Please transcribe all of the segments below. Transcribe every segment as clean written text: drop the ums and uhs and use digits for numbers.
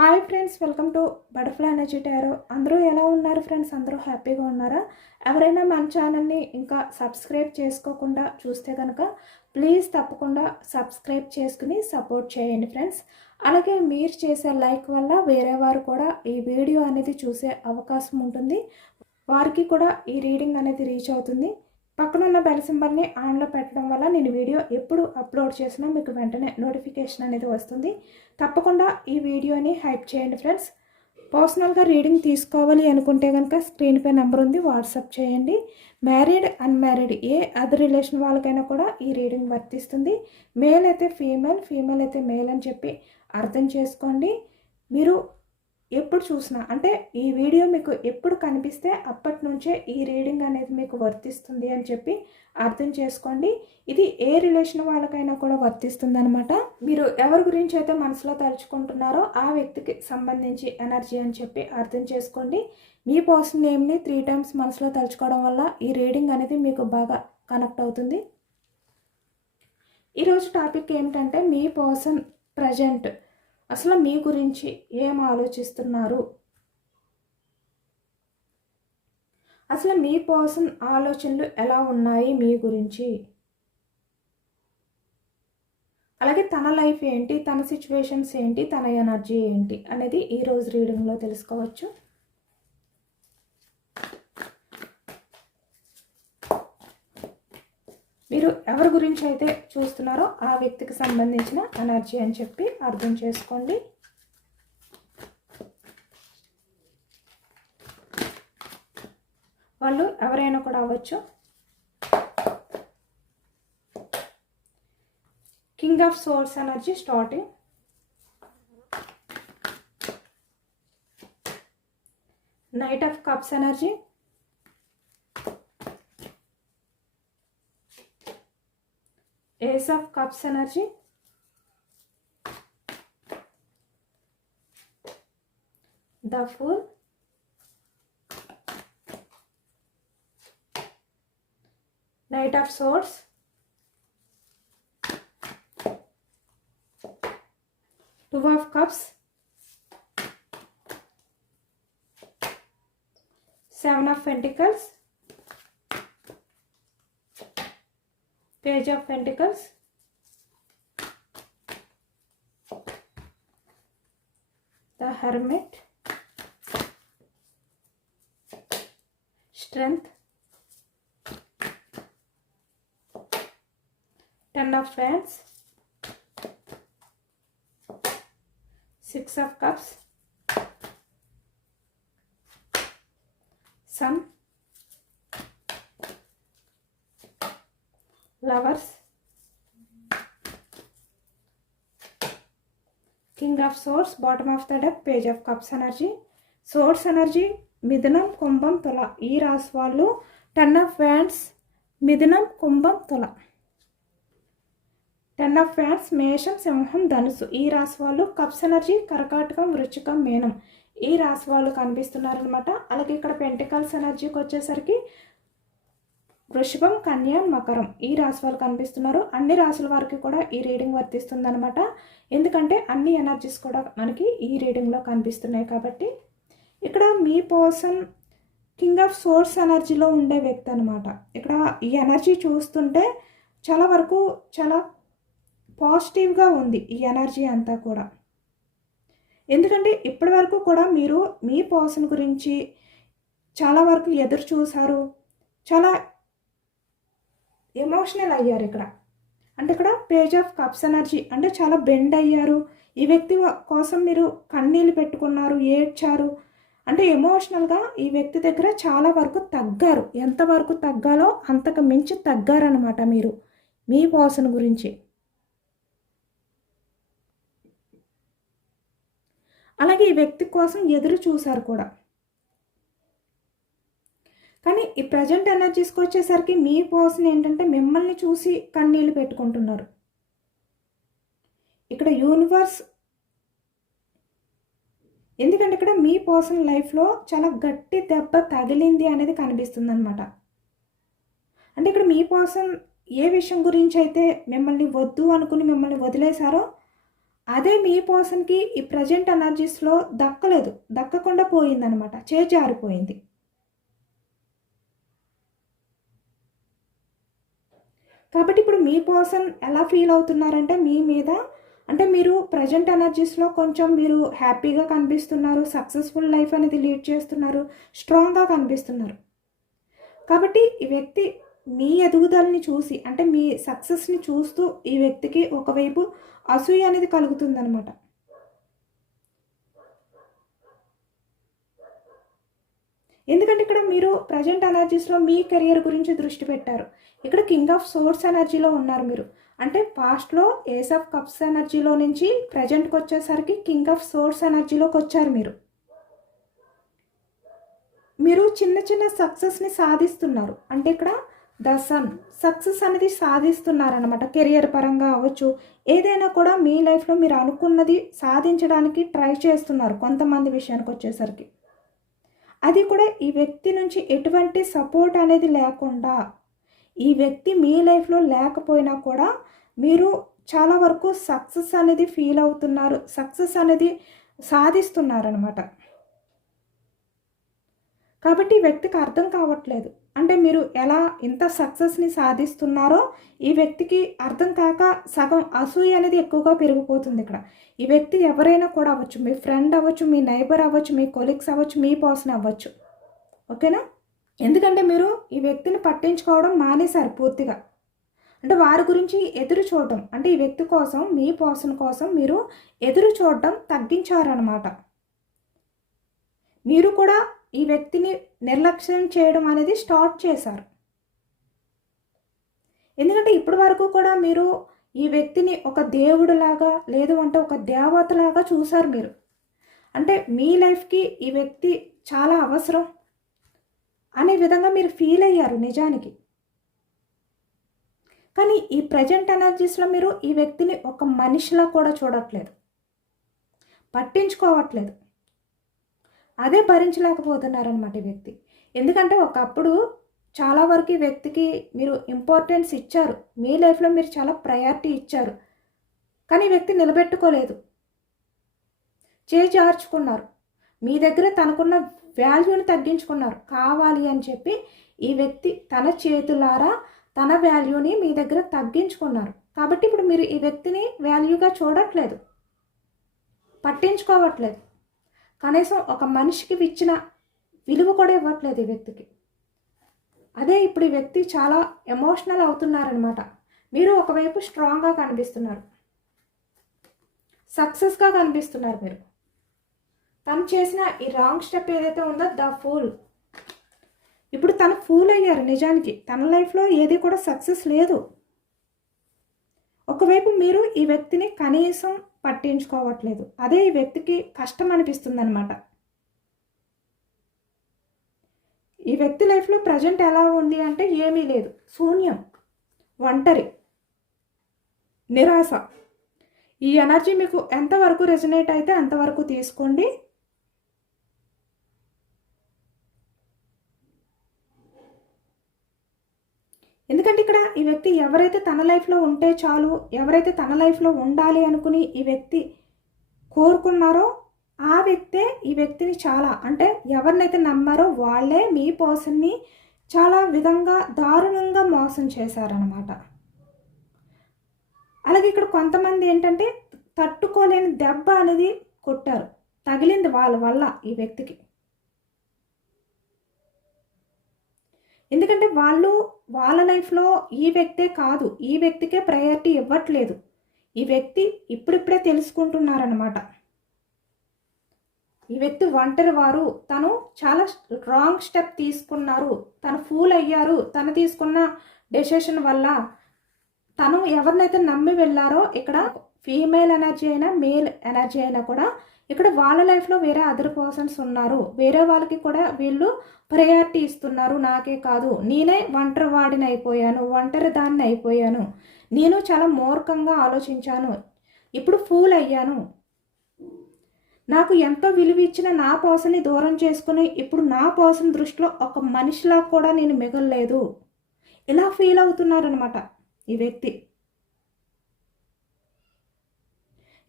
Hi friends, welcome to butterfly energy tarot. అందరూ ఎలా ఉన్నారు ఫ్రెండ్స్? అందరూ హ్యాపీగా ఉన్నారా? ఎవరైనా మన ఛానల్ని ఇంకా సబ్స్క్రైబ్ చేసుకోకుండా చూస్తే కనుక ప్లీజ్ తప్పకుండా సబ్స్క్రైబ్ చేసుకుని సపోర్ట్ చేయండి ఫ్రెండ్స్. అలాగే మీరు చేసే లైక్ వల్ల వేరే వారు కూడా ఈ వీడియో అనేది చూసే అవకాశం ఉంటుంది. వారికి కూడా ఈ రీడింగ్ అనేది రీచ్ అవుతుంది. పక్కనున్న బెల్ సింబల్ని ఆన్లో పెట్టడం వల్ల నేను వీడియో ఎప్పుడు అప్లోడ్ చేసినా మీకు వెంటనే నోటిఫికేషన్ అనేది వస్తుంది. తప్పకుండా ఈ వీడియోని హైప్ చేయండి ఫ్రెండ్స్. పర్సనల్గా రీడింగ్ తీసుకోవాలి అనుకుంటే కనుక స్క్రీన్పై నెంబర్ ఉంది, వాట్సాప్ చేయండి. మ్యారీడ్ అన్మ్యారీడ్ ఏ అదర్ రిలేషన్ వాళ్ళకైనా కూడా ఈ రీడింగ్ వర్తిస్తుంది. మేల్ అయితే ఫీమేల్, ఫీమేల్ అయితే మేల్ అని చెప్పి అర్థం చేసుకోండి. మీరు ఎప్పుడు చూసినా అంటే ఈ వీడియో మీకు ఎప్పుడు కనిపిస్తే అప్పటి నుంచే ఈ రీడింగ్ అనేది మీకు వర్తిస్తుంది అని చెప్పి అర్థం చేసుకోండి. ఇది ఏ రిలేషన్ వాళ్ళకైనా కూడా వర్తిస్తుంది అనమాట. మీరు ఎవరి గురించి అయితే మనసులో తలుచుకుంటున్నారో ఆ వ్యక్తికి సంబంధించి ఎనర్జీ అని చెప్పి అర్థం చేసుకోండి. మీ పర్సన్ నేమ్ని 3 times మనసులో తలుచుకోవడం వల్ల ఈ రీడింగ్ అనేది మీకు బాగా కనెక్ట్ అవుతుంది. ఈరోజు టాపిక్ ఏమిటంటే మీ పర్సన్ ప్రజెంట్ అసలు మీ గురించి ఏం ఆలోచిస్తున్నారు, అసలు మీ పర్సన్ ఆలోచనలు ఎలా ఉన్నాయి మీ గురించి, అలాగే తన లైఫ్ ఏంటి, తన సిచ్యువేషన్స్ ఏంటి, తన ఎనర్జీ ఏంటి అనేది ఈరోజు రీడింగ్లో తెలుసుకోవచ్చు. మీరు ఎవరి గురించి అయితే చూస్తున్నారో ఆ వ్యక్తికి సంబంధించిన ఎనర్జీ అని చెప్పి అర్థం చేసుకోండి. వాళ్ళు ఎవరైనా కూడా అవ్వచ్చు. King of swords energy starting. Knight of cups energy. Ace of Cups energy. The Fool. Knight of Swords. Two of Cups. Seven of Pentacles. Page of Pentacles. The Hermit. Strength. Ten of Wands. Six of Cups. Sun. Lovers. King of Swords, bottom of the deck, Page of Cups energy. Swords energy, మిథునం, కుంభం, తుల. ఈ రాశి వాళ్ళు 10 of Wands, మిథునం, కుంభం, తుల. 10 of Wands, మేషం, సింహం, ధనుసు. ఈ రాశి వాళ్ళు కప్స్ ఎనర్జీ, కర్కాటకం, వృశ్చికం, మీనం. ఈ రాశి వాళ్ళు కనిపిస్తున్నారనమాట. అలాగే ఇక్కడ పెంటికల్స్ ఎనర్జీకి వచ్చేసరికి వృషభం, కన్య, మకరం. ఈ రాశి వాళ్ళు కనిపిస్తున్నారు. అన్ని రాశుల వారికి కూడా ఈ రీడింగ్ వర్తిస్తుంది అనమాట. ఎందుకంటే అన్ని ఎనర్జీస్ కూడా మనకి ఈ రీడింగ్లో కనిపిస్తున్నాయి కాబట్టి. ఇక్కడ మీ పర్సన్ కింగ్ ఆఫ్ సోర్స్ ఎనర్జీలో ఉండే వ్యక్తి అనమాట. ఇక్కడ ఈ ఎనర్జీ చూస్తుంటే చాలా వరకు చాలా పాజిటివ్గా ఉంది ఈ ఎనర్జీ అంతా కూడా. ఎందుకంటే ఇప్పటి వరకు కూడా మీరు మీ పర్సన్ గురించి చాలా వరకు ఎదురు చూసారు, చాలా ఎమోషనల్ అయ్యారు ఇక్కడ. అంటే ఇక్కడ పేజ్ ఆఫ్ కప్స్ ఎనర్జీ అంటే చాలా బెండ్ అయ్యారు. ఈ వ్యక్తి కోసం మీరు కన్నీళ్ళు పెట్టుకున్నారు, ఏడ్చారు. అంటే ఎమోషనల్గా ఈ వ్యక్తి దగ్గర చాలా వరకు తగ్గారు. ఎంతవరకు తగ్గాలో అంతకు మించి తగ్గారనమాట మీరు మీ పర్సన్ గురించి. అలాగే ఈ వ్యక్తి కోసం ఎదురు చూశారు కూడా. కానీ ఈ ప్రజెంట్ ఎనర్జీస్కి వచ్చేసరికి మీ పర్సన్ ఏంటంటే మిమ్మల్ని చూసి కన్నీళ్ళు పెట్టుకుంటున్నారు. ఇక్కడ యూనివర్స్, ఎందుకంటే ఇక్కడ మీ పర్సన్ లైఫ్లో చాలా గట్టి దెబ్బ తగిలింది అనేది కనిపిస్తుంది అనమాట. అంటే ఇక్కడ మీ పర్సన్ ఏ విషయం గురించి అయితే మిమ్మల్ని వద్దు అనుకుని మిమ్మల్ని వదిలేశారో అదే మీ పర్సన్కి ఈ ప్రజెంట్ ఎనర్జీస్లో దక్కలేదు, దక్కకుండా పోయిందనమాట, చేజారిపోయింది. కాబట్టి ఇప్పుడు మీ పర్సన్ ఎలా ఫీల్ అవుతున్నారంటే మీ మీద, అంటే మీరు ప్రజెంట్ ఎనర్జీస్లో కొంచెం మీరు హ్యాపీగా కనిపిస్తున్నారు, సక్సెస్ఫుల్ లైఫ్ అనేది లీడ్ చేస్తున్నారు, స్ట్రాంగ్గా కనిపిస్తున్నారు. కాబట్టి ఈ వ్యక్తి మీ ఎదుగుదలని చూసి, అంటే మీ సక్సెస్ని చూస్తూ ఈ వ్యక్తికి ఒకవైపు అసూయ అనేది కలుగుతుందనమాట. ఎందుకంటే ఇక్కడ మీరు ప్రజెంట్ ఎనర్జీస్లో మీ కెరియర్ గురించి దృష్టి పెట్టారు. ఇక్కడ కింగ్ ఆఫ్ సోర్స్ ఎనర్జీలో ఉన్నారు మీరు. అంటే పాస్ట్లో ఏస్ ఆఫ్ కప్స్ ఎనర్జీలో నుంచి ప్రజెంట్కి వచ్చేసరికి కింగ్ ఆఫ్ సోర్స్ ఎనర్జీలోకి వచ్చారు మీరు. మీరు చిన్న చిన్న సక్సెస్ని సాధిస్తున్నారు. అంటే ఇక్కడ ద సన్ సక్సెస్ అనేది సాధిస్తున్నారనమాట. కెరియర్ పరంగా అవ్వచ్చు, ఏదైనా కూడా మీ లైఫ్లో మీరు అనుకున్నది సాధించడానికి ట్రై చేస్తున్నారు కొంతమంది విషయానికి వచ్చేసరికి. అది కూడా ఈ వ్యక్తి నుంచి ఎటువంటి సపోర్ట్ అనేది లేకుండా, ఈ వ్యక్తి మీ లైఫ్లో లేకపోయినా కూడా మీరు చాలా వరకు సక్సెస్ అనేది ఫీల్ అవుతున్నారు, సక్సెస్ అనేది సాధిస్తున్నారనమాట. కాబట్టి ఈ వ్యక్తికి అర్థం కావట్లేదు, అంటే మీరు ఎలా ఇంత సక్సెస్ని సాధిస్తున్నారో ఈ వ్యక్తికి అర్థం కాక సగం అసూయ అనేది ఎక్కువగా పెరిగిపోతుంది ఇక్కడ. ఈ వ్యక్తి ఎవరైనా కూడా అవ్వచ్చు, మీ ఫ్రెండ్ అవ్వచ్చు, మీ నైబర్ అవ్వచ్చు, మీ కొలీగ్స్ అవ్వచ్చు, మీ పర్సన్ అవ్వచ్చు. ఓకేనా? ఎందుకంటే మీరు ఈ వ్యక్తిని పట్టించుకోవడం మానేశారు పూర్తిగా. అంటే వారి గురించి ఎదురు చూడడం, అంటే ఈ వ్యక్తి కోసం, మీ పర్సన్ కోసం మీరు ఎదురు చూడడం తగ్గించారనమాట. మీరు కూడా ఈ వ్యక్తిని నిర్లక్ష్యం చేయడం అనేది స్టార్ట్ చేశారు. ఎందుకంటే ఇప్పటి వరకు కూడా మీరు ఈ వ్యక్తిని ఒక దేవుడిలాగా, లేదు అంటే ఒక దేవతలాగా చూశారు మీరు. అంటే మీ లైఫ్కి ఈ వ్యక్తి చాలా అవసరం అనే విధంగా మీరు ఫీల్ అయ్యారు నిజానికి. కానీ ఈ ప్రజెంట్ ఎనర్జీస్లో మీరు ఈ వ్యక్తిని ఒక మనిషిలా కూడా చూడట్లేదు, పట్టించుకోవట్లేదు. అదే భరించలేకపోతున్నారనమాట ఈ వ్యక్తి. ఎందుకంటే ఒకప్పుడు చాలా వరకు ఈ వ్యక్తికి మీరు ఇంపార్టెన్స్ ఇచ్చారు, మీ లైఫ్లో మీరు చాలా ప్రయారిటీ ఇచ్చారు. కానీ ఈ వ్యక్తి నిలబెట్టుకోలేదు, చేజార్చుకున్నారు. మీ దగ్గర తనకున్న వాల్యూని తగ్గించుకున్నారు కావాలి అని చెప్పి. ఈ వ్యక్తి తన చేతులారా తన వాల్యూని మీ దగ్గర తగ్గించుకున్నారు. కాబట్టి ఇప్పుడు మీరు ఈ వ్యక్తిని వాల్యూగా చూడట్లేదు, పట్టించుకోవట్లేదు. కనీసం ఒక మనిషికి ఇచ్చిన విలువ కూడా ఇవ్వట్లేదు ఈ వ్యక్తికి. అదే ఇప్పుడు ఈ వ్యక్తి చాలా ఎమోషనల్ అవుతున్నారనమాట. మీరు ఒకవైపు స్ట్రాంగ్గా కనిపిస్తున్నారు, సక్సెస్గా కనిపిస్తున్నారు. మీరు తను చేసిన ఈ రాంగ్ స్టెప్ ఏదైతే ఉందో ద ఫూల్, ఇప్పుడు తను ఫూల్ అయ్యారు. నిజానికి తన లైఫ్లో ఏది కూడా సక్సెస్ లేదు. ఒకవైపు మీరు ఈ వ్యక్తిని కనీసం పట్టించుకోవట్లేదు, అదే ఈ వ్యక్తికి కష్టం అనిపిస్తుంది అనమాట. ఈ వ్యక్తి లైఫ్లో ప్రజెంట్ ఎలా ఉంది అంటే ఏమీ లేదు, శూన్యం, ఒంటరి, నిరాశ. ఈ ఎనర్జీ మీకు ఎంతవరకు రెజనేట్ అయితే అంతవరకు తీసుకోండి. ఎందుకంటే ఇక్కడ ఈ వ్యక్తి ఎవరైతే తన లైఫ్లో ఉంటే చాలు, ఎవరైతే తన లైఫ్లో ఉండాలి అనుకుని ఈ వ్యక్తి కోరుకున్నారో ఆ వ్యక్తే ఈ వ్యక్తిని చాలా, అంటే ఎవరినైతే నమ్మారో వాళ్ళే మీ పర్సన్ని చాలా విధంగా దారుణంగా మోసం చేశారనమాట. అలాగే ఇక్కడ కొంతమంది ఏంటంటే తట్టుకోలేని దెబ్బ అనేది కొట్టారు, తగిలింది వాళ్ళ వల్ల ఈ వ్యక్తికి. ఎందుకంటే వాళ్ళు వాళ్ళ లైఫ్లో ఈ వ్యక్తే కాదు, ఈ వ్యక్తికే ప్రయారిటీ ఇవ్వట్లేదు. ఈ వ్యక్తి ఇప్పుడిప్పుడే తెలుసుకుంటున్నారనమాట. ఈ వ్యక్తి ఒంటరి వారు, తను చాలా రాంగ్ స్టెప్ తీసుకున్నారు, తను ఫూల్ అయ్యారు. తను తీసుకున్న డెసిషన్ వల్ల తను ఎవరినైతే నమ్మి వెళ్ళారో, ఇక్కడ ఫీమేల్ ఎనర్జీ అయినా మేల్ ఎనర్జీ అయినా కూడా ఇక్కడ వాళ్ళ లైఫ్లో వేరే అదర్ పర్సన్స్ ఉన్నారు, వేరే వాళ్ళకి కూడా వీళ్ళు ప్రయారిటీ ఇస్తున్నారు. నాకే కాదు, నేనే ఒంటరి వాడిని అయిపోయాను, ఒంటరి దాన్ని అయిపోయాను, నేను చాలా మూర్ఖంగా ఆలోచించాను, ఇప్పుడు ఫూల్ అయ్యాను, నాకు ఎంతో విలువ ఇచ్చిన నా పర్సన్ని దూరం చేసుకుని ఇప్పుడు నా పర్సన్ దృష్టిలో ఒక మనిషిలా కూడా నేను మిగలలేదు, ఇలా ఫీల్ అవుతున్నారనమాట ఈ వ్యక్తి.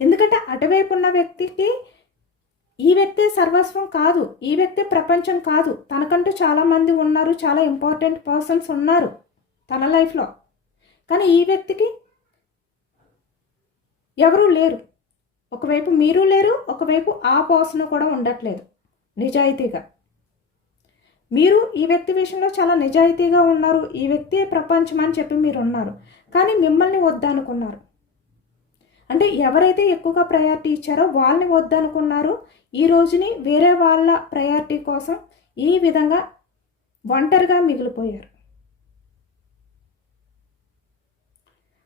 ఎందుకంటే అటువైపు ఉన్న వ్యక్తికి ఈ వ్యక్తి సర్వస్వం కాదు, ఈ వ్యక్తి ప్రపంచం కాదు. తనకంటూ చాలామంది ఉన్నారు, చాలా ఇంపార్టెంట్ పర్సన్స్ ఉన్నారు తన లైఫ్లో. కానీ ఈ వ్యక్తికి ఎవరూ లేరు. ఒకవైపు మీరు లేరు, ఒకవైపు ఆ పర్సన్ కూడా ఉండట్లేదు నిజాయితీగా. మీరు ఈ వ్యక్తి విషయంలో చాలా నిజాయితీగా ఉన్నారు, ఈ వ్యక్తి ప్రపంచం అని చెప్పి మీరు ఉన్నారు. కానీ మిమ్మల్ని వద్దనుకున్నారు. అంటే ఎవరైతే ఎక్కువగా ప్రయారిటీ ఇచ్చారో వాళ్ళని వద్దనుకున్నారు. ఈ రోజుని వేరే వాళ్ళ ప్రయారిటీ కోసం ఈ విధంగా ఒంటరిగా మిగిలిపోయారు.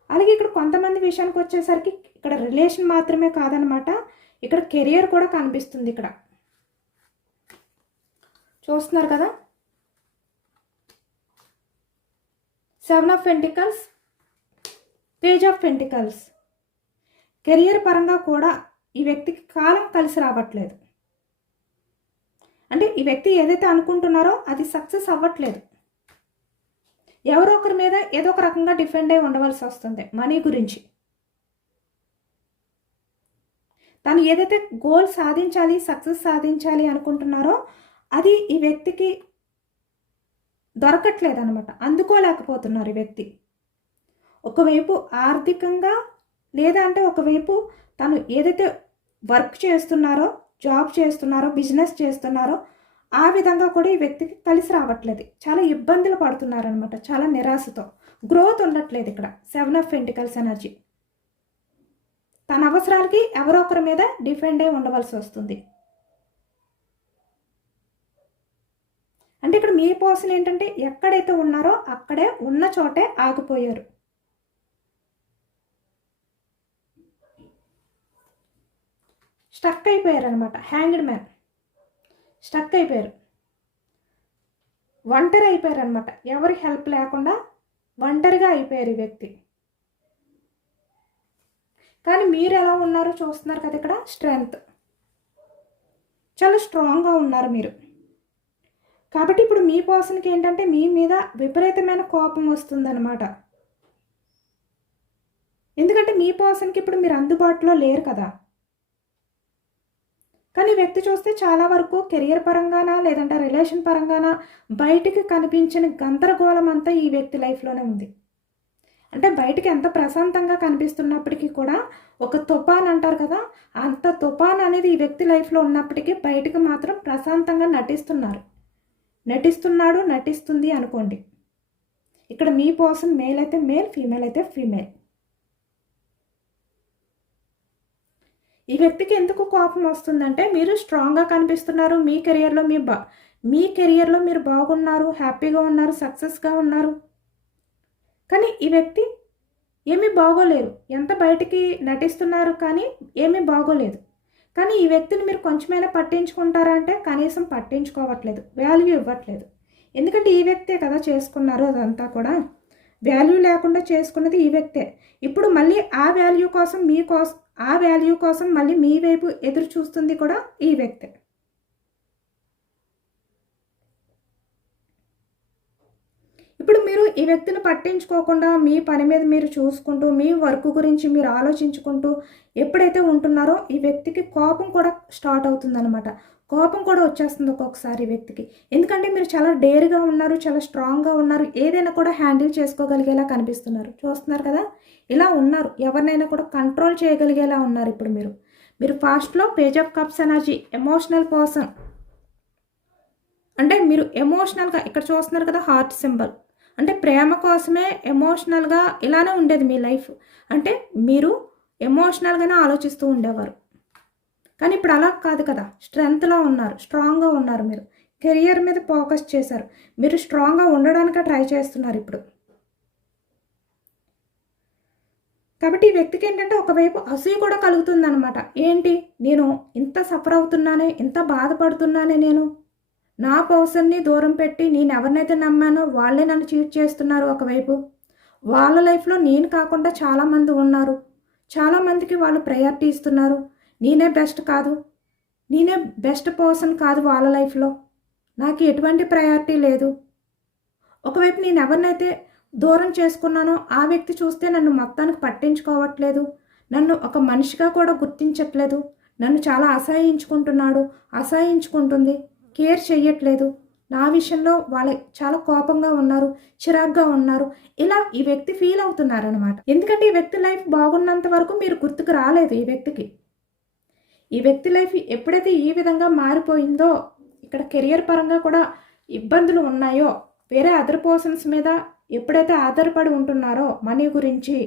అలాగే ఇక్కడ కొంతమంది విషయానికి వచ్చేసరికి ఇక్కడ రిలేషన్ మాత్రమే కాదనమాట, ఇక్కడ కెరియర్ కూడా కనిపిస్తుంది. ఇక్కడ చూస్తున్నారు కదా, 7 of pentacles, page of pentacles. Career పరంగా కూడా ఈ వ్యక్తికి కాలం కలిసి రావట్లేదు. అంటే ఈ వ్యక్తి ఏదైతే అనుకుంటున్నారో అది సక్సెస్ అవ్వట్లేదు. ఎవరో ఒకరి మీద ఏదో ఒక రకంగా డిఫెండ్ అయి ఉండవలసి వస్తుంది మనీ గురించి. తను ఏదైతే గోల్ సాధించాలి, సక్సెస్ సాధించాలి అనుకుంటున్నారో అది ఈ వ్యక్తికి దొరకట్లేదు అనమాట, అందుకోలేకపోతున్నారు ఈ వ్యక్తి. ఒకవైపు ఆర్థికంగా, లేదా అంటే ఒకవైపు తను ఏదైతే వర్క్ చేస్తున్నారో, జాబ్ చేస్తున్నారో, బిజినెస్ చేస్తున్నారో ఆ విధంగా కూడా ఈ వ్యక్తికి కలిసి రావట్లేదు. చాలా ఇబ్బందులు పడుతున్నారనమాట, చాలా నిరాశతో. గ్రోత్ ఉండట్లేదు ఇక్కడ 7 ఆఫ్ పెంటికల్స్ ఎనర్జీ. తన అవసరాలకి ఎవరో ఒకరి మీద డిఫెండ్ అయి ఉండవలసి వస్తుంది. అంటే ఇక్కడ మీ పర్సన్ ఏంటంటే ఎక్కడైతే ఉన్నారో అక్కడే ఉన్న చోటే ఆగిపోయారు. స్టక్ అయిపోయారు అనమాట. హ్యాంగ్డ్ మ్యాన్, స్టక్ అయిపోయారు, ఒంటరి అయిపోయారు అనమాట. ఎవరి హెల్ప్ లేకుండా ఒంటరిగా అయిపోయారు ఈ వ్యక్తి. కానీ మీరు ఎలా ఉన్నారో చూస్తున్నారు కదా, ఇక్కడ స్ట్రెంగ్త్, చాలా స్ట్రాంగ్గా ఉన్నారు మీరు. కాబట్టి ఇప్పుడు మీ పర్సన్కి ఏంటంటే మీ మీద విపరీతమైన కోపం వస్తుందన్నమాట. ఎందుకంటే మీ పర్సన్కి ఇప్పుడు మీరు అందుబాటులో లేరు కదా. కానీ వ్యక్తి చూస్తే చాలా వరకు కెరియర్ పరంగానా, లేదంటే రిలేషన్ పరంగానా బయటికి కనిపించిన గందరగోళం అంతా ఈ వ్యక్తి లైఫ్లోనే ఉంది. అంటే బయటికి ఎంత ప్రశాంతంగా కనిపిస్తున్నప్పటికీ కూడా ఒక తుఫాన్ అంటారు కదా, అంత తుఫాన్ అనేది ఈ వ్యక్తి లైఫ్లో ఉన్నప్పటికీ బయటికి మాత్రం ప్రశాంతంగా నటిస్తుంది అనుకోండి. ఇక్కడ మీ పర్సన్ మేల్ అయితే మేల్, ఫీమేల్ అయితే ఫీమేల్. ఈ వ్యక్తికి ఎందుకు కోపం వస్తుందంటే మీరు స్ట్రాంగ్గా కనిపిస్తున్నారు, మీ కెరియర్లో మీరు బాగున్నారు, హ్యాపీగా ఉన్నారు, సక్సెస్గా ఉన్నారు. కానీ ఈ వ్యక్తి ఏమీ బాగోలేరు. ఎంత బయటికి నటిస్తున్నారు కానీ ఏమీ బాగోలేదు. కానీ ఈ వ్యక్తిని మీరు కొంచెమైనా పట్టించుకుంటారా అంటే కనీసం పట్టించుకోవట్లేదు, వాల్యూ ఇవ్వట్లేదు. ఎందుకంటే ఈ వ్యక్తే కదా చేసుకున్నారు అదంతా కూడా. వాల్యూ లేకుండా చేసుకున్నది ఈ వ్యక్తే. ఇప్పుడు మళ్ళీ ఆ వాల్యూ కోసం మళ్ళీ మీ వైపు ఎదురు చూస్తుంది కూడా ఈ వ్యక్తే. ఇప్పుడు మీరు ఈ వ్యక్తిని పట్టించుకోకుండా మీ పని మీద మీరు చూసుకుంటూ, మీ వర్క్ గురించి మీరు ఆలోచించుకుంటూ ఎప్పుడైతే ఉంటున్నారో ఈ వ్యక్తికి కోపం కూడా స్టార్ట్ అవుతుందన్నమాట. కోపం కూడా వచ్చేస్తుంది ఒక్కొక్కసారి ఈ వ్యక్తికి. ఎందుకంటే మీరు చాలా డేర్గా ఉన్నారు, చాలా స్ట్రాంగ్గా ఉన్నారు, ఏదైనా కూడా హ్యాండిల్ చేసుకోగలిగేలా కనిపిస్తున్నారు. చూస్తున్నారు కదా, ఇలా ఉన్నారు, ఎవరినైనా కూడా కంట్రోల్ చేయగలిగేలా ఉన్నారు. ఇప్పుడు మీరు ఫాస్ట్లో page of cups energy, emotional person. అంటే మీరు ఎమోషనల్గా ఇక్కడ చూస్తున్నారు కదా, హార్ట్ సింబల్. అంటే ప్రేమ కోసమే ఎమోషనల్గా ఇలానే ఉండేది మీ లైఫ్. అంటే మీరు ఎమోషనల్గానే ఆలోచిస్తూ ఉండేవారు. కానీ ఇప్పుడు అలా కాదు కదా, స్ట్రెంగ్త్లో ఉన్నారు, స్ట్రాంగ్గా ఉన్నారు. మీరు కెరియర్ మీద ఫోకస్ చేశారు, మీరు స్ట్రాంగ్గా ఉండడానికి ట్రై చేస్తున్నారు ఇప్పుడు. కాబట్టి ఈ వ్యక్తికి ఏంటంటే ఒకవైపు అసూయ కూడా కలుగుతుందన్నమాట. ఏంటి, నేను ఇంత సఫర్ అవుతున్నానే, ఇంత బాధపడుతున్నానే, నేను నా పర్సన్ని దూరం పెట్టి నేను ఎవరినైతే నమ్మానో వాళ్ళే నన్ను చీట్ చేస్తున్నారు. ఒకవైపు వాళ్ళ లైఫ్లో నేను కాకుండా చాలామంది ఉన్నారు, చాలామందికి వాళ్ళు ప్రయారిటీ ఇస్తున్నారు. నేనే బెస్ట్ కాదు, నేనే బెస్ట్ పర్సన్ కాదు వాళ్ళ లైఫ్లో, నాకు ఎటువంటి ప్రయారిటీ లేదు. ఒకవైపు నేను ఎవరినైతే దూరం చేసుకున్నానో ఆ వ్యక్తి చూస్తే నన్ను మొత్తానికి పట్టించుకోవట్లేదు, నన్ను ఒక మనిషిగా కూడా గుర్తించట్లేదు, నన్ను చాలా అసహించుకుంటున్నాడు, అసహించుకుంటుంది, కేర్ చెయ్యట్లేదు, నా విషయంలో వాళ్ళు చాలా కోపంగా ఉన్నారు, చిరాగ్గా ఉన్నారు, ఇలా ఈ వ్యక్తి ఫీల్ అవుతున్నారనమాట. ఎందుకంటే ఈ వ్యక్తి లైఫ్ బాగున్నంత వరకు మీరు గుర్తుకు రాలేదు ఈ వ్యక్తికి. ఈ వ్యక్తి లైఫ్ ఎప్పుడైతే ఈ విధంగా మారిపోయిందో, ఇక్కడ కెరియర్ పరంగా కూడా ఇబ్బందులు ఉన్నాయో, వేరే అదర్ పర్సన్స్ మీద ఎప్పుడైతే ఆధారపడి ఉంటున్నారో మనీ గురించి,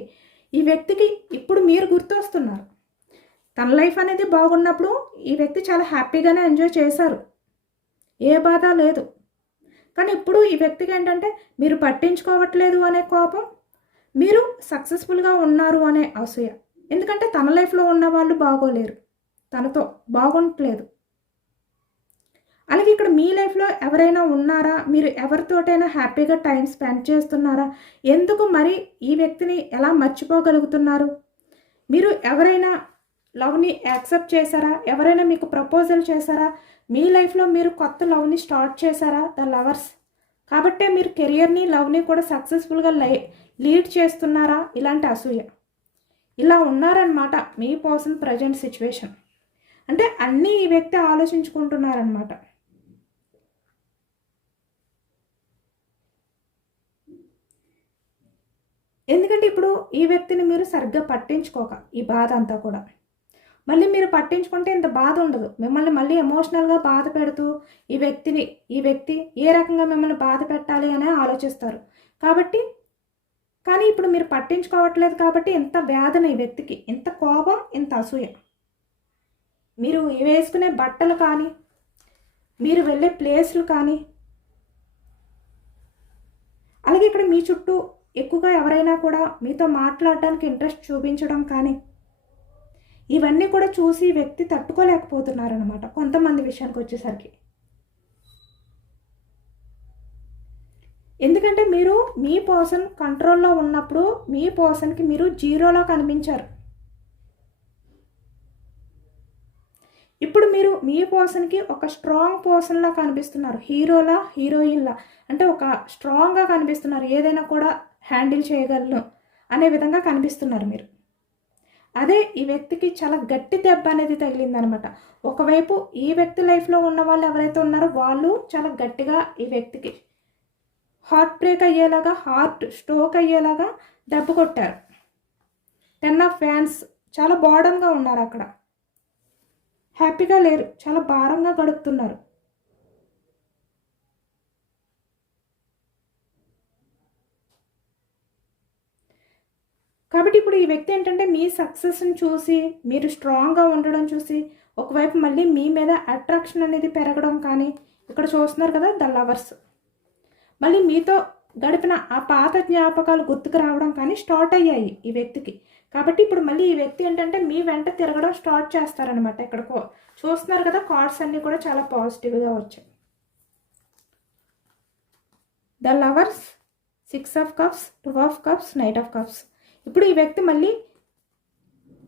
ఈ వ్యక్తికి ఇప్పుడు మీరు గుర్తొస్తున్నారు. తన లైఫ్ అనేది బాగున్నప్పుడు ఈ వ్యక్తి చాలా హ్యాపీగానే ఎంజాయ్ చేశారు, ఏ బాధ లేదు. కానీ ఇప్పుడు ఈ వ్యక్తికి ఏంటంటే మీరు పట్టించుకోవట్లేదు అనే కోపం, మీరు సక్సెస్ఫుల్గా ఉన్నారు అనే అసూయ. ఎందుకంటే తన లైఫ్లో ఉన్న వాళ్ళు బాగోలేరు, తనతో బాగుంటలేదు. అలాగే ఇక్కడ మీ లైఫ్లో ఎవరైనా ఉన్నారా, మీరు ఎవరితోటైనా హ్యాపీగా టైం స్పెండ్ చేస్తున్నారా, ఎందుకు మరి ఈ వ్యక్తిని ఎలా మర్చిపోగలుగుతున్నారు? మీరు ఎవరైనా లవ్ని యాక్సెప్ట్ చేశారా, ఎవరైనా మీకు ప్రపోజల్ చేశారా, మీ లైఫ్లో మీరు కొత్త లవ్ని స్టార్ట్ చేశారా? ద లవర్స్ కాబట్టే మీరు కెరియర్ని లవ్ని కూడా సక్సెస్ఫుల్గా లీడ్ చేస్తున్నారా? ఇలాంటి అసూయ, ఇలా ఉన్నారనమాట మీ పర్సన్ ప్రజెంట్ సిచ్యువేషన్. అంటే అన్నీ ఈ వ్యక్తి ఆలోచించుకుంటున్నారనమాట. ఎందుకంటే ఇప్పుడు ఈ వ్యక్తిని మీరు సరిగ్గా పట్టించుకోక ఈ బాధ అంతా కూడా మళ్ళీ మీరు పట్టించుకుంటే ఇంత బాధ ఉండదు. మిమ్మల్ని మళ్ళీ ఎమోషనల్గా బాధ పెడుతూ ఈ వ్యక్తి ఏ రకంగా మిమ్మల్ని బాధ పెట్టాలి అనే ఆలోచిస్తారు. కానీ ఇప్పుడు మీరు పట్టించుకోవట్లేదు కాబట్టి ఇంత వేదన ఈ వ్యక్తికి, ఇంత కోపం, ఇంత అసూయ. మీరు వేసుకునే బట్టలు కానీ, మీరు వెళ్ళే ప్లేస్లు కానీ, అలాగే ఇక్కడ మీ చుట్టూ ఎక్కువగా ఎవరైనా కూడా మీతో మాట్లాడడానికి ఇంట్రెస్ట్ చూపించడం కానీ, ఇవన్నీ కూడా చూసి వ్యక్తి తట్టుకోలేకపోతున్నారనమాట కొంతమంది విషయానికి వచ్చేసరికి. ఎందుకంటే మీరు మీ పర్సన్ కంట్రోల్లో ఉన్నప్పుడు మీ పర్సన్కి మీరు జీరోలా కనిపించారు. ఇప్పుడు మీరు మీ పర్సన్కి ఒక స్ట్రాంగ్ పర్సన్లా కనిపిస్తున్నారు, హీరోలా హీరోయిన్లా. అంటే ఒక స్ట్రాంగ్గా కనిపిస్తున్నారు, ఏదైనా కూడా హ్యాండిల్ చేయగలను అనే విధంగా కనిపిస్తున్నారు మీరు. అదే ఈ వ్యక్తికి చాలా గట్టి దెబ్బ అనేది తగిలిందనమాట. ఒకవైపు ఈ వ్యక్తి లైఫ్లో ఉన్న వాళ్ళు ఎవరైతే ఉన్నారో వాళ్ళు చాలా గట్టిగా ఈ వ్యక్తికి హార్ట్ బ్రేక్ అయ్యేలాగా, హార్ట్ స్ట్రోక్ అయ్యేలాగా దెబ్బ కొట్టారు. 10 ఆఫ్ ఫ్యాన్స్ చాలా బోర్డన్గా ఉన్నారు, అక్కడ హ్యాపీగా లేరు, చాలా భారంగా గడుపుతున్నారు. కాబట్టి ఇప్పుడు ఈ వ్యక్తి ఏంటంటే మీ సక్సెస్ని చూసి, మీరు స్ట్రాంగ్గా ఉండడం చూసి, ఒకవైపు మళ్ళీ మీ మీద అట్రాక్షన్ అనేది పెరగడం కానీ, ఇక్కడ చూస్తున్నారు కదా ద లవర్స్, మళ్ళీ మీతో గడిపిన ఆ పాత జ్ఞాపకాలు గుర్తుకు రావడం కానీ స్టార్ట్ అయ్యాయి ఈ వ్యక్తికి. కాబట్టి ఇప్పుడు మళ్ళీ ఈ వ్యక్తి ఏంటంటే మీ వెంట తిరగడం స్టార్ట్ చేస్తారనమాట. ఇక్కడ చూస్తున్నారు కదా కార్డ్స్ అన్నీ కూడా చాలా పాజిటివ్గా వచ్చాయి. The lovers, 6 of cups, 2 of cups, knight of cups. ఇప్పుడు ఈ వ్యక్తి మళ్ళీ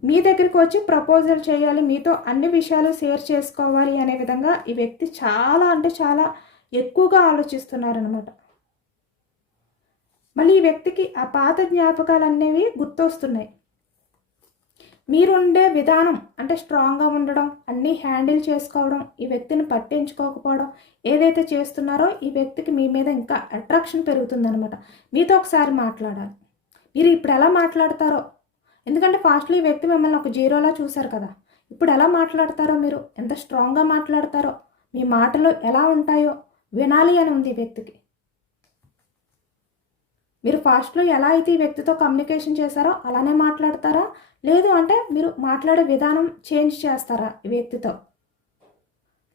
మీ దగ్గరికి వచ్చి ప్రపోజల్ చేయాలి, మీతో అన్ని విషయాలు షేర్ చేసుకోవాలి అనే విధంగా ఈ వ్యక్తి చాలా అంటే చాలా ఎక్కువగా ఆలోచిస్తున్నారనమాట. మళ్ళీ ఈ వ్యక్తికి ఆ పాత జ్ఞాపకాలు అనేవి గుర్తొస్తున్నాయి. మీరుండే విధానం అంటే స్ట్రాంగ్గా ఉండడం, అన్నీ హ్యాండిల్ చేసుకోవడం, ఈ వ్యక్తిని పట్టించుకోకపోవడం ఏదైతే చేస్తున్నారో ఈ వ్యక్తికి మీ మీద ఇంకా అట్రాక్షన్ పెరుగుతుందనమాట. మీతో ఒకసారి మాట్లాడాలి. మీరు ఇప్పుడు ఎలా మాట్లాడతారో, ఎందుకంటే ఫాస్ట్లీ ఈ వ్యక్తి మిమ్మల్ని ఒక జీరోలా చూశారు కదా, ఇప్పుడు ఎలా మాట్లాడతారో, మీరు ఎంత స్ట్రాంగ్గా మాట్లాడతారో, మీ మాటలు ఎలా ఉంటాయో వినాలి అని ఉంది ఈ వ్యక్తికి. మీరు ఫాస్ట్లో ఎలా అయితే ఈ వ్యక్తితో కమ్యూనికేషన్ చేశారో అలానే మాట్లాడతారా, లేదు అంటే మీరు మాట్లాడే విధానం చేంజ్ చేస్తారా ఈ వ్యక్తితో,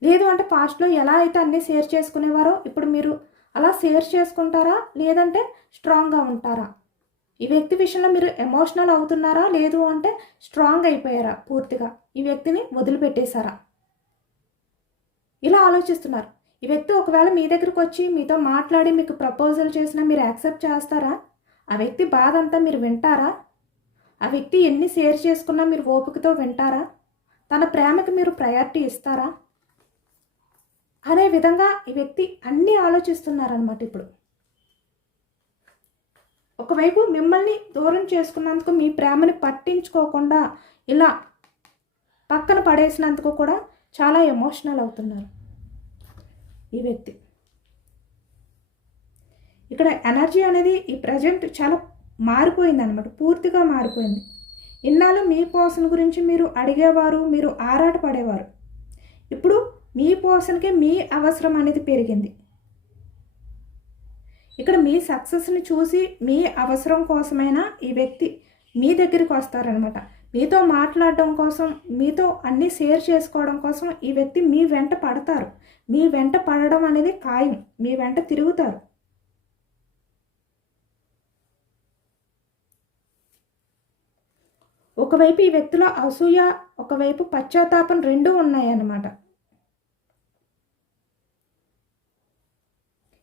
లేదు అంటే ఫాస్ట్లో ఎలా అయితే అన్నీ షేర్ చేసుకునేవారో ఇప్పుడు మీరు అలా షేర్ చేసుకుంటారా, లేదంటే స్ట్రాంగ్గా ఉంటారా? ఈ వ్యక్తి విషయంలో మీరు ఎమోషనల్ అవుతున్నారా, లేదు అంటే స్ట్రాంగ్ అయిపోయారా, పూర్తిగా ఈ వ్యక్తిని వదిలిపెట్టేశారా? ఇలా ఆలోచిస్తున్నారు. ఈ వ్యక్తి ఒకవేళ మీ దగ్గరికి వచ్చి మీతో మాట్లాడి మీకు ప్రపోజల్ చేసినా మీరు యాక్సెప్ట్ చేస్తారా? ఆ వ్యక్తి బాధ అంతా మీరు వింటారా? ఆ వ్యక్తి ఎన్ని షేర్ చేసుకున్నా మీరు ఓపికతో వింటారా? తన ప్రేమకి మీరు ప్రయారిటీ ఇస్తారా అనే విధంగా ఈ వ్యక్తి అన్నీ ఆలోచిస్తున్నారనమాట ఇప్పుడు. ఒకవైపు మిమ్మల్ని దూరం చేసుకున్నందుకు, మీ ప్రేమని పట్టించుకోకుండా ఇలా పక్కన పడేసినందుకు కూడా చాలా ఎమోషనల్ అవుతున్నారు ఈ వ్యక్తి. ఇక్కడ ఎనర్జీ అనేది ఈ ప్రజెంట్ చాలా మారిపోయింది అనమాట, పూర్తిగా మారిపోయింది. ఇన్నాళ్ళు మీ పర్సన్ గురించి మీరు అడిగేవారు, మీరు ఆరాట పడేవారు. ఇప్పుడు మీ పర్సన్కి మీ అవసరం అనేది పెరిగింది. ఇక్కడ మీ సక్సెస్ని చూసి మీ అవసరం కోసమైనా ఈ వ్యక్తి మీ దగ్గరికి వస్తారనమాట. మీతో మాట్లాడడం కోసం, మీతో అన్నీ షేర్ చేసుకోవడం కోసం ఈ వ్యక్తి మీ వెంట పడతారు. మీ వెంట పడడం అనేది ఖాయం, మీ వెంట తిరుగుతారు. ఒకవైపు ఈ వ్యక్తిలో అసూయ, ఒకవైపు పశ్చాత్తాపం రెండూ ఉన్నాయన్నమాట.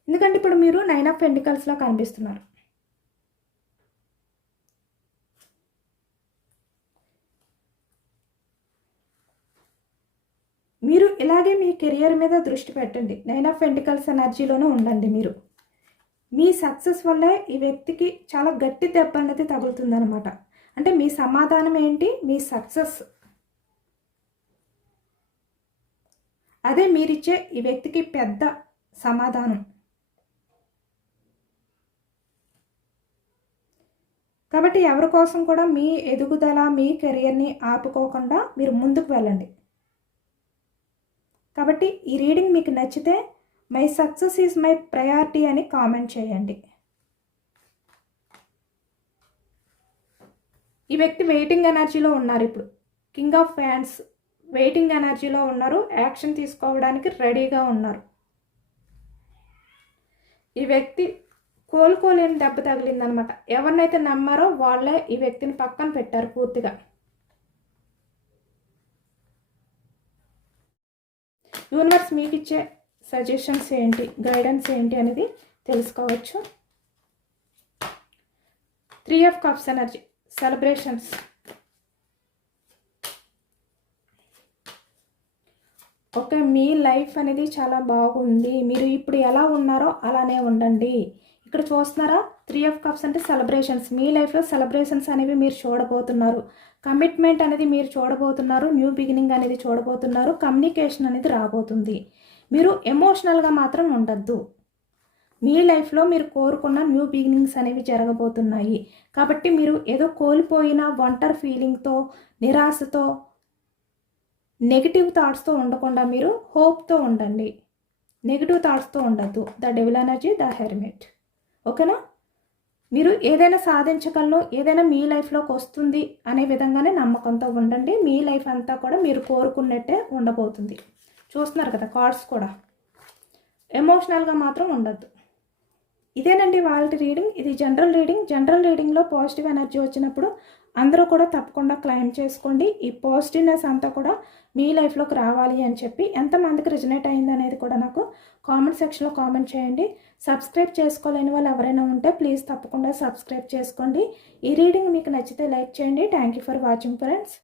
ఎందుకంటే ఇప్పుడు మీరు 9 ఆఫ్ పెంటికల్స్లో కనిపిస్తున్నారు. మీరు ఇలాగే మీ కెరియర్ మీద దృష్టి పెట్టండి. 9 ఆఫ్ పెంటికల్స్ ఎనర్జీలోనే ఉండండి. మీరు మీ సక్సెస్ వల్లే ఈ వ్యక్తికి చాలా గట్టి దెబ్బ అనేది తగులుతుందన్నమాట. అంటే మీ సమాధానం ఏంటి? మీ సక్సెస్. అదే మీరిచ్చే ఈ వ్యక్తికి పెద్ద సమాధానం. కాబట్టి ఎవరి కోసం కూడా మీ ఎదుగుదల, మీ కెరియర్ని ఆపుకోకుండా మీరు ముందుకు వెళ్ళండి. కాబట్టి ఈ రీడింగ్ మీకు నచ్చితే my success is my priority అని కామెంట్ చేయండి. ఈ వ్యక్తి వెయిటింగ్ ఎనర్జీలో ఉన్నారు. ఇప్పుడు కింగ్ ఆఫ్ ఫ్యాన్స్ వెయిటింగ్ ఎనర్జీలో ఉన్నారు. యాక్షన్ తీసుకోవడానికి రెడీగా ఉన్నారు. ఈ వ్యక్తి కోలుకోలేని దెబ్బ తగిలిందనమాట. ఎవరినైతే నమ్మారో వాళ్ళే ఈ వ్యక్తిని పక్కన పెట్టారు పూర్తిగా. యూనివర్స్ మీకు ఇచ్చే సజెషన్స్ ఏంటి, గైడెన్స్ ఏంటి అనేది తెలుసుకోవచ్చు. 3 of cups energy, celebrations. Okay, me life అనేది చాలా బాగుంది. మీరు ఇప్పుడు ఎలా ఉన్నారో అలానే ఉండండి. ఇక్కడ చూస్తున్నారా 3 ఆఫ్ కప్స్ అంటే సెలబ్రేషన్స్. మీ లైఫ్లో సెలబ్రేషన్స్ అనేవి మీరు చూడబోతున్నారు. కమిట్మెంట్ అనేది మీరు చూడబోతున్నారు. న్యూ బిగినింగ్ అనేది చూడబోతున్నారు. కమ్యూనికేషన్ అనేది రాబోతుంది. మీరు ఎమోషనల్గా మాత్రం ఉండద్దు. మీ లైఫ్లో మీరు కోరుకున్న న్యూ బిగినింగ్స్ అనేవి జరగబోతున్నాయి. కాబట్టి మీరు ఏదో కోల్పోయిన ఒంటరి ఫీలింగ్తో, నిరాశతో, నెగిటివ్ థాట్స్తో ఉండకుండా మీరు హోప్తో ఉండండి. నెగిటివ్ థాట్స్తో ఉండద్దు. The devil energy, the hermit. ఓకేనా? మీరు ఏదైనా సాధించగలను, ఏదైనా మీ లైఫ్లోకి వస్తుంది అనే విధంగానే నమ్మకంతో ఉండండి. మీ లైఫ్ అంతా కూడా మీరు కోరుకున్నట్టే ఉండబోతుంది. చూస్తున్నారు కదా కార్డ్స్ కూడా. ఎమోషనల్గా మాత్రం ఉండద్దు. ఇదేనండి వాళ్ళ రీడింగ్. ఇది జనరల్ రీడింగ్. జనరల్ రీడింగ్లో పాజిటివ్ ఎనర్జీ వచ్చినప్పుడు అందరూ కూడా తప్పకుండా క్లైమ్ చేసుకోండి. ఈ పాజిటివ్నెస్ అంతా కూడా మీ లైఫ్లోకి రావాలి అని చెప్పి ఎంతమందికి రిజనేట్ అయింది అనేది కూడా నాకు కామెంట్ సెక్షన్లో కామెంట్ చేయండి. సబ్స్క్రైబ్ చేసుకోలేని వాళ్ళు ఎవరైనా ఉంటే ప్లీజ్ తప్పకుండా సబ్స్క్రైబ్ చేసుకోండి. ఈ రీడింగ్ మీకు నచ్చితే లైక్ చేయండి. Thank you for watching friends.